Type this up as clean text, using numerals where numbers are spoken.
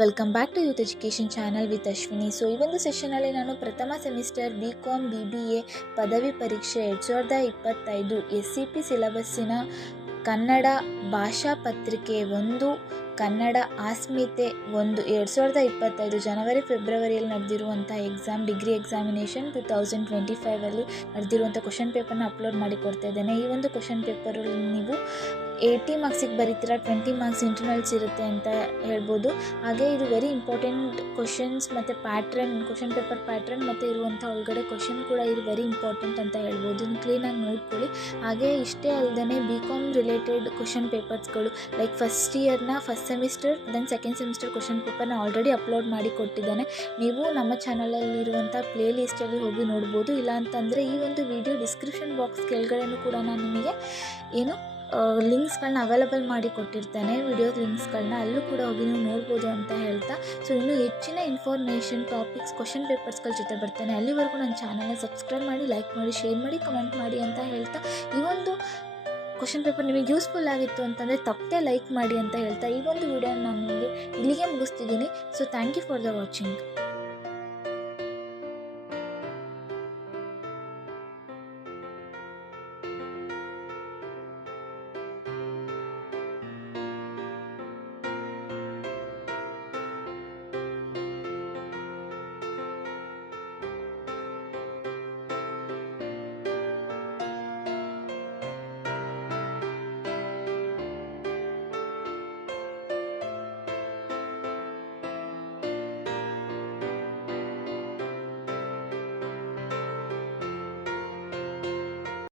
Welcome back to youth education channel with Ashwini. So ಈ ಒಂದು ಸೆಷನಲ್ಲಿ ನಾನು ಪ್ರಥಮ ಸೆಮಿಸ್ಟರ್ BCom BBA ಪದವಿ ಪರೀಕ್ಷೆ 2025 SCP ಸಿಲೆಬಸ್ಸಿನ ಕನ್ನಡ ಭಾಷಾ ಪತ್ರಿಕೆ 1 ಕನ್ನಡ ಅಸ್ಮಿತೆ 1 2025 ಜನವರಿ ಫೆಬ್ರವರಿಯಲ್ಲಿ ನಡೆದಿರುವಂಥ ಎಕ್ಸಾಮ್ ಡಿಗ್ರಿ ಎಕ್ಸಾಮಿನೇಷನ್ 2025ಅಲ್ಲಿ ನಡೆದಿರುವಂಥ ಕ್ವಶನ್ ಪೇಪರ್ನ ಅಪ್ಲೋಡ್ ಮಾಡಿ ಕೊಡ್ತಾ ಇದ್ದೇನೆ. ಈ ಒಂದು ಕ್ವಶನ್ ಪೇಪರಲ್ಲಿ ನೀವು 80 ಮಾರ್ಕ್ಸಿಗೆ ಬರೀತೀರಾ, 20 ಮಾರ್ಕ್ಸ್ ಇಂಟರ್ನಲ್ಸ್ ಇರುತ್ತೆ ಅಂತ ಹೇಳ್ಬೋದು. ಹಾಗೆ ಇದು ವೆರಿ ಇಂಪಾರ್ಟೆಂಟ್ ಕ್ವಶನ್ಸ್ ಮತ್ತು ಪ್ಯಾಟ್ರನ್, ಕ್ವಶನ್ ಪೇಪರ್ ಪ್ಯಾಟ್ರನ್ ಮತ್ತು ಇರುವಂಥ ಒಳಗಡೆ ಕ್ವಶನ್ ಕೂಡ ಇದು ವೆರಿ ಇಂಪಾರ್ಟೆಂಟ್ ಅಂತ ಹೇಳ್ಬೋದು. ನೀವು ಕ್ಲೀನಾಗಿ ನೋಡ್ಕೊಳ್ಳಿ. ಹಾಗೆ ಇಷ್ಟೇ ಅಲ್ಲದೆ BCom ರಿಲೇಟೆಡ್ ಕ್ವಶನ್ ಪೇಪರ್ಸ್ಗಳು ಲೈಕ್ ಫಸ್ಟ್ ಇಯರ್ನ first semester then second semester question ಪೇಪರ್ನ ಆಲ್ರೆಡಿ ಅಪ್ಲೋಡ್ ಮಾಡಿ ಕೊಟ್ಟಿದ್ದಾನೆ. ನೀವು ನಮ್ಮ ಚಾನಲಲ್ಲಿರುವಂಥ ಪ್ಲೇ ಲಿಸ್ಟಲ್ಲಿ ಹೋಗಿ ನೋಡ್ಬೋದು. ಇಲ್ಲ ಅಂತಂದರೆ ಈ ಒಂದು ವಿಡಿಯೋ ಡಿಸ್ಕ್ರಿಪ್ಷನ್ ಬಾಕ್ಸ್ ಕೆಳಗಡೆನೂ ಕೂಡ ನಾನು ನಿಮಗೆ ಲಿಂಕ್ಸ್ಗಳನ್ನ ಅವೈಲಬಲ್ ಮಾಡಿ ಕೊಟ್ಟಿರ್ತೇನೆ, ವಿಡಿಯೋ ಲಿಂಕ್ಸ್ಗಳನ್ನ ಅಲ್ಲೂ ಕೂಡ ಹೋಗಿ ನೀವು ನೋಡ್ಬೋದು ಅಂತ ಹೇಳ್ತಾ, ಸೊ ಇನ್ನೂ ಹೆಚ್ಚಿನ ಇನ್ಫಾರ್ಮೇಷನ್ ಟಾಪಿಕ್ಸ್ ಕ್ವಶನ್ ಪೇಪರ್ಸ್ಗಳ ಜೊತೆ ಬರ್ತೇನೆ. ಅಲ್ಲಿವರೆಗೂ ನನ್ನ ಚಾನಲ್ನ ಸಬ್ಸ್ಕ್ರೈಬ್ ಮಾಡಿ, ಲೈಕ್ ಮಾಡಿ, ಶೇರ್ ಮಾಡಿ, ಕಮೆಂಟ್ ಮಾಡಿ ಅಂತ ಹೇಳ್ತಾ, ಈ ಒಂದು ಕ್ವಶನ್ ಪೇಪರ್ ನಿಮಗೆ ಯೂಸ್ಫುಲ್ ಆಗಿತ್ತು ಅಂತಂದರೆ ತಪ್ಪದೆ ಲೈಕ್ ಮಾಡಿ ಅಂತ ಹೇಳ್ತಾ ಈ ಒಂದು ವಿಡಿಯೋನ ನಾನು ನಿಮಗೆ ಇಲ್ಲಿಗೆ ಮುಗಿಸ್ತಿದ್ದೀನಿ. So thank you for the watching.